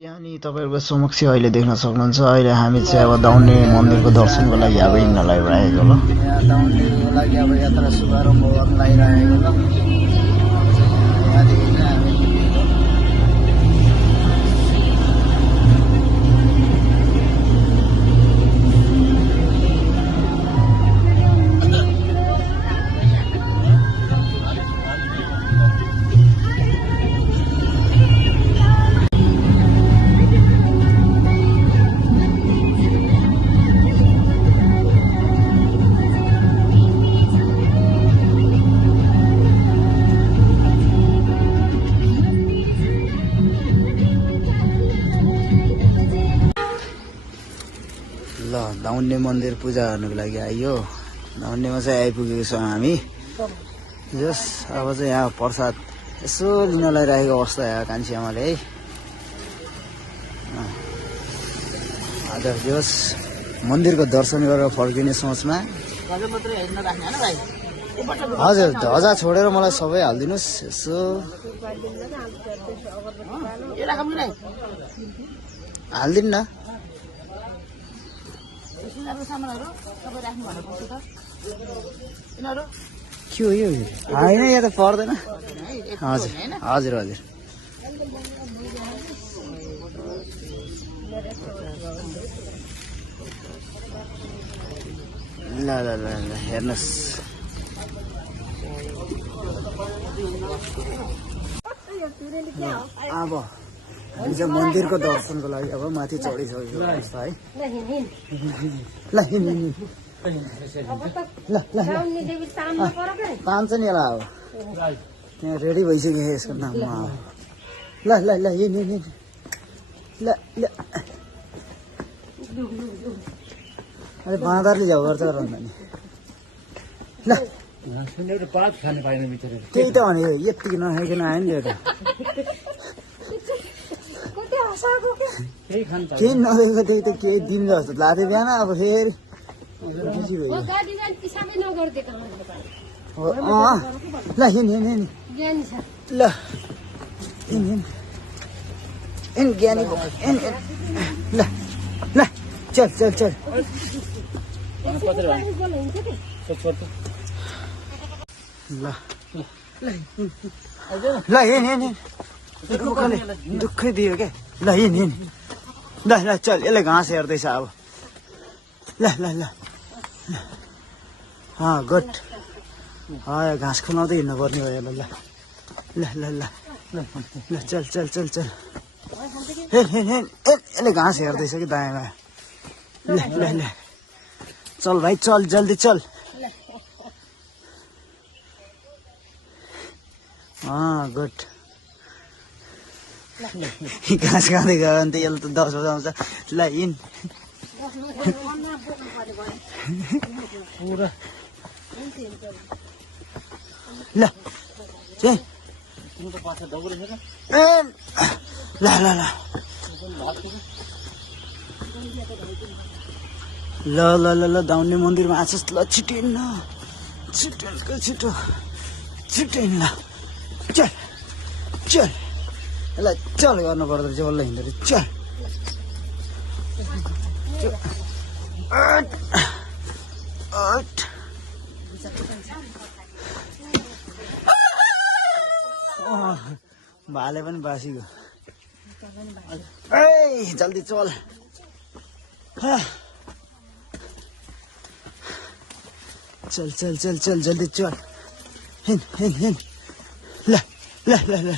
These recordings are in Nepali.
यहाँ तपाईहरुको समक्ष अहिले देख्न सक्नुहुन्छ अहिले हामी चाहिँ अब दाउन्ने मन्दिरको दर्शनको लागि अब हिँड्न लागिरहेको ल यहाँ दाउन्नेको लागि अब यात्रा शुभारम्भ गर्न लागिरहेको ल यहाँदेखि चाहिँ हामी ल दाउन्ने मन्दिर पूजा गर्नको लागि आइयो दाउन्नेमा चाहिँ आइपुगेको छौँ हामी जस अब चाहिँ यहाँ प्रसाद यसो लिन लागिरहेको अवस्था यहाँ कान्छी आमाले है आज जस मन्दिरको दर्शन गरेर फर्किने सोचमा हजुर ध्वजा छोडेर मलाई सबै हालिदिनुहोस् यसो हालिदिनु न के हो यो होइन यहाँ त पर्दैन हजुर हजुर हजुर ल ल ल ल हेर्नुहोस् अब हामी चाहिँ मन्दिरको दर्शनको लागि अब माथि चढिसकेको अवस्था है ल हिँड ल ल तान्छ नि होला अब त्यहाँ रेडी भइसक्यो यसको नाममा ल ल ल हिँड हिँड हिँड ल ल अरे बाँदरले झ्याउ गर्छ भन्दा नि ल त्यही त भने यतिको नखाइकन आयो नि त केही नदेखेको त्यही त केही दिन जस्तो लाग्थ्यो बिहान अब फेरि ल हिँड हिँड हिँड ल हिँड हिँड हिँड ज्ञानी हिँड ल ल चल चल चल ल ल हिँड हिँड हिँड दुःखै दियो क्या ल हिँड हिँड ल ल चल यसले घाँस हेर्दैछ अब ल ल ल गुड घाँस खुलाउँदै हिँड्नु पर्ने भयो ल ल ल ल ल चल चल चल चल हिँड हिँड हिँड यसले घाँस हेर्दैछ कि दायाँ बायाँ ल ल ल चल भाइ चल जल्दी चल गुड घाँस खाँदै गयो भने त यसले त 10 बजाउँछ ल हिँड ल चाहिँ ल ल ल ल ल ल ल दाउन्ने मन्दिरमा आछस् ल छिटिन् न छिटो छिटो छिटिन् ल चल चल यसलाई चल गर्नु पर्दो रहेछ बल्ल हिँड्दो रहेछ चल भाले पनि बाँसिगयो ए जल्दी चल चल चल चल चल जल्दी चल हिँड हिँड हिँड ल ल ल ल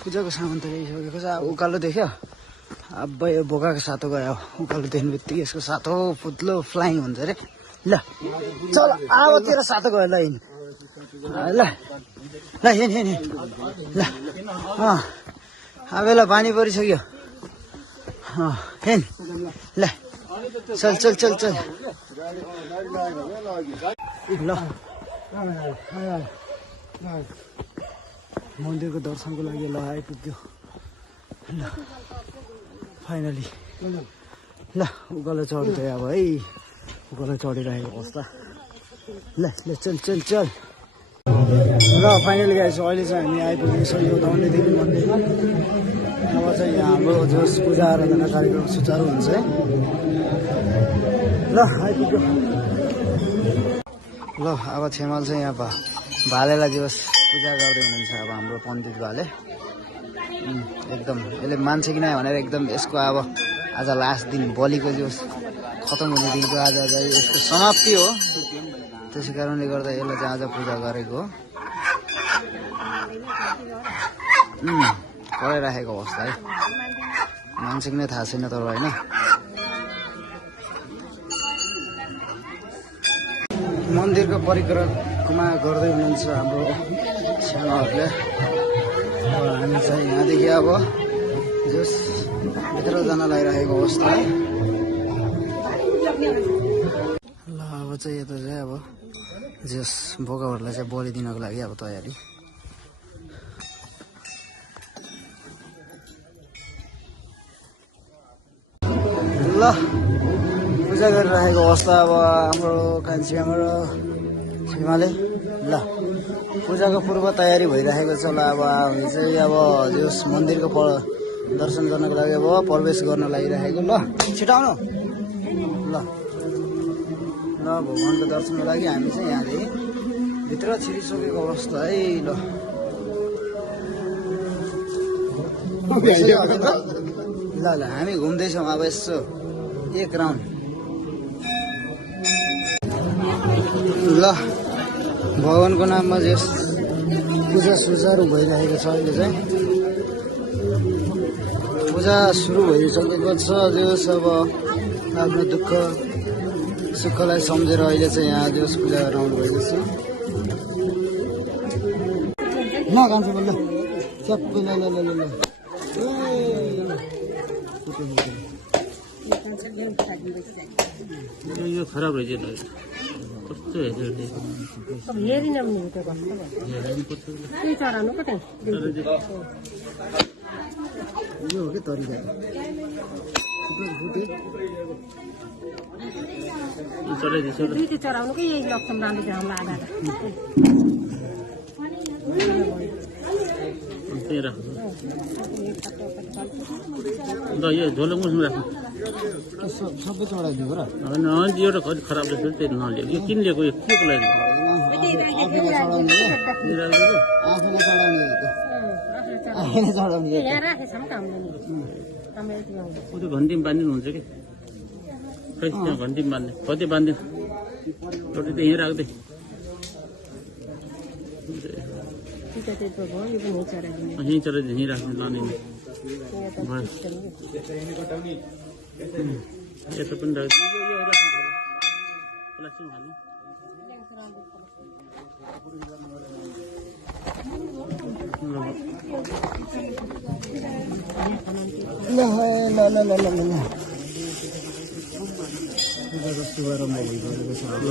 पूजाको सामान त ल्याइसकेको छ उकालो देख्यो अब यो बोकाको सातो गयो उकालो देख्ने बित्तिकै यसको सातो फुत्लो फ्लाइङ हुन्छ अरे ल चल अब तेरो सातो गयो ल हिँड ल ल हिँड हिँड ल अब ल पानी परिसक्यो हिँड ल चल चल चल चल ल मन्दिरको दर्शनको लागि ल आइपुग्यो ल फाइनली ल उकालो चढ्दै अब है उकालो चढिरहेको अवस्था ल ल चल चल चल ल फाइनली गाइस अहिले चाहिँ हामी आइपुगेको छौँ यो दौन्डेदेवी मन्दिर अब चाहिँ यहाँ हाम्रो जस पूजा आराधना कार्यक्रम सुचारू हुन्छ है ल आइपुग्यो ल अब छेमाल चाहिँ यहाँ भालेलाई जस पूजा गर्दै हुनुहुन्छ अब हाम्रो पण्डित भाले एकदम यसले मान्छ कि नै भनेर एकदम यसको अब आज लास्ट दिन बलिको जस खतम हुने दिनको आज यसको समाप्ति हो त्यसै कारणले गर्दा यसलाई चाहिँ आज पूजा गरेको हो कराइराखेको अवस्था है मान्छेको नै थाहा छैन तर होइन मन्दिरको परिक्रमा गर्दै हुनुहुन्छ हाम्रो सानोहरूले अब हामी चाहिँ यहाँदेखि अब जस भित्र जान लागिरहेको अवस्था है ल अब चाहिँ यता चाहिँ अब जस बोकाहरूलाई चाहिँ बलि दिनको लागि अब तयारी ल पूजा गरिरहेको अवस्था अब हाम्रो कान्छी आमा र छिमाले ल पूजाको पूर्व तयारी भइरहेको छ ल अब हामी चाहिँ अब जस मन्दिरको दर्शन गर्नको लागि अब प्रवेश गर्न लागिरहेको ल छिटो आउनु ल ल भगवान्को दर्शनको लागि हामी चाहिँ यहाँदेखि भित्र छिरिसकेको अवस्था है ल ल हामी घुम्दैछौँ अब यसो एक राउन्ड ल भगवान्को नाममा जस पूजा सुचारू भइरहेको छ अहिले चाहिँ पूजा सुरु भइसकेको छ जस अब आफ्नो दुःख सुखलाई सम्झेर अहिले चाहिँ यहाँ जस पूजा गर्न आउनुभएको छ ल कान्छे बोल्दा सबै ल ल ल ल यो खराब रहेछ कस्तो हेरिन चढाउनु कतै यो हो कि तरिका दुईटी चढाउनु कि यही लक्षण राम्रो छ हामीलाई आधा यो झोलो मुसमा राख्नु सबै चढाइदियो र होइन एउटा कति खराब रहेछ त्यही नलिएको यो किन लिएको यो के को लागि आफूलाई चढाउने आफूलाई चढाउने यहाँ राखेछौँ त हामीले ऊ त्यो घन्टीमा बाँधिनुहुन्छ कि खै त्यहाँ घन्टीमा बाँध्ने कति बाँध्यो एउटा त यहीँ राख्दै यहीँ चढाइदिनु यहीँ राख्नु लाने यता पनि प्लास्टिक हाल्नु पूजाको शुभारम्भ भइसकेको छ अब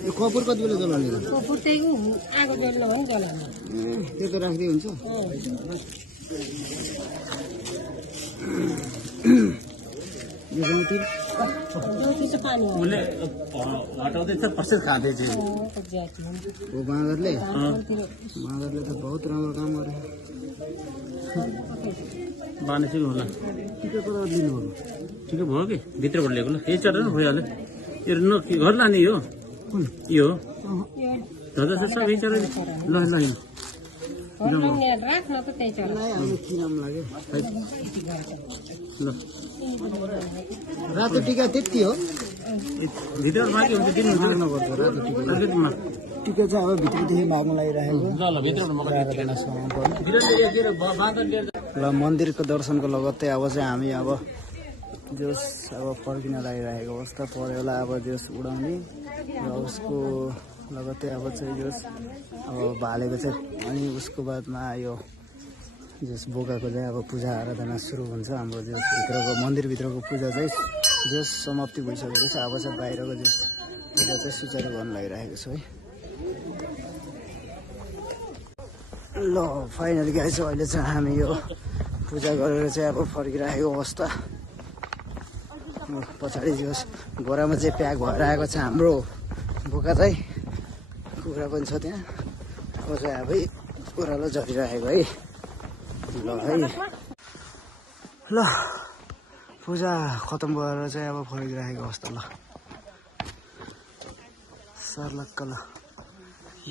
यो कपुर कति बेला जलाउने कपुर त्यही आगो जल्न हो नि जलाउनु त्यो त राख्दै हुन्छ यो गाउँतिर उसले हटाउँदैछ पसेर खाँदैछ बाँदरले त बहुत राम्रो काम गरे बानेसुको होला टिका कता दिनु हो ठिकै भयो कि भित्रबाट ल्याएको ल यही चढेर भइहाल्यो यो घर लाने यो यो धजा सब यही चढाइ ल ल राख्न त त्यही चढाउ के नाम लाग्यो ल रातो टिका त्यति हो भित्र बाँकी हुन्छ दिनुहुन्छ नगर्छ रातो टिका अलिकतिमा टिका चाहिँ अब भित्रदेखि माग्नु लागिरहेको ल भित्रबाट ल मन्दिरको दर्शनको लगत्तै अब चाहिँ हामी अब जोस अब फर्किन लागिरहेको अवस्था पऱ्योला अब जोस उडाउने र उसको लगत्तै अब चाहिँ जोस अब भालेको चाहिँ अनि उसको बादमा यो जस बोकाको चाहिँ अब पूजा आराधना सुरु हुन्छ हाम्रो जस भित्रको मन्दिरभित्रको पूजा चाहिँ जस समाप्ति भइसकेको छ अब चाहिँ बाहिरको जस पूजा चाहिँ सुचारू गर्न लागिरहेको छ है ल फाइनली गाइस अहिले चाहिँ हामी यो पूजा गरेर चाहिँ अब फर्किरहेको अवस्था पछाडि जस घोडामा चाहिँ प्याक भएर आएको छ हाम्रो बोका चाहिँ कुखुरा पनि छ त्यहाँ अब चाहिँ अब ओह्रालो झरिरहेको है ल है ल पूजा खतम भएर चाहिँ अब फर्किरहेको अवस्था ल सर्लक्क ल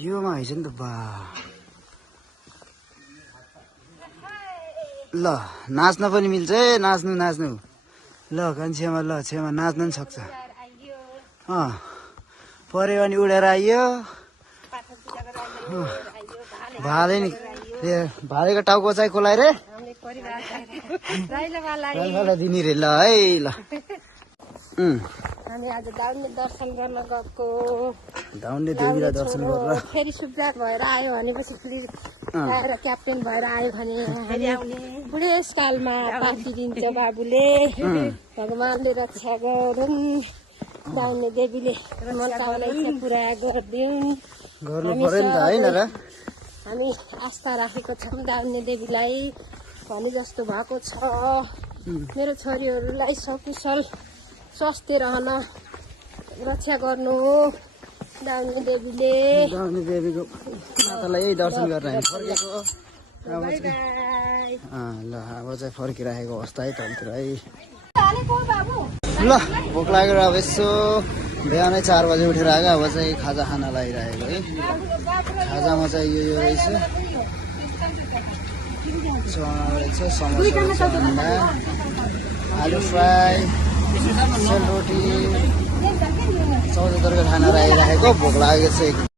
योमा हैछ नि त बा ल नाच्न पनि मिल्छ है नाच्नु नाच्नु ल कान्छेमा ल छेमा नाच्न पनि सक्छ पऱ्यो भने उडेर आइयो भाले नि भालेको टाउको चाहिँ कसलाई रे राईलाई दिने रे ल है ल हामी आज दाउने दर्शन गर्न गएको धाउने देवीलाई दर्शन गरेर फेरि सुब्बा भएर आयो भनेपछि पुलिस आएर क्याप्टेन भएर आयो भने बुढेसकालमा पार्टी दिन्छ बाबुले भगवानले रक्षा गरून् दाउने देवीले मनोकामना इच्छा पुरा गरिदिउन् गर्नु पर्यो नि त होइन र हामी आस्था राखेको छौँ दाउने देवीलाई भने जस्तो भएको छ मेरो छोरीहरूलाई सकुशल स्वस्थ रहन रक्षा गर्नु दाउने देवीले दाउने देवीको मातालाई यही दर्शन गरेर हामी फर्केको अब चाहिँ ल अब चाहिँ फर्किरहेको अवस्था है तलतिर है ल भोक लागेर अब यसो बिहानै 4 बजे उठेर आएको अब चाहिँ खाजा खान लागिरहेको है खाजामा चाहिँ यो रहेछ चना रहेछ समोसा रहेछ अन्डा आलु फ्राई सेलरोटी चौधरी तरकारी खाना लागिरहेको भोक लागेको छ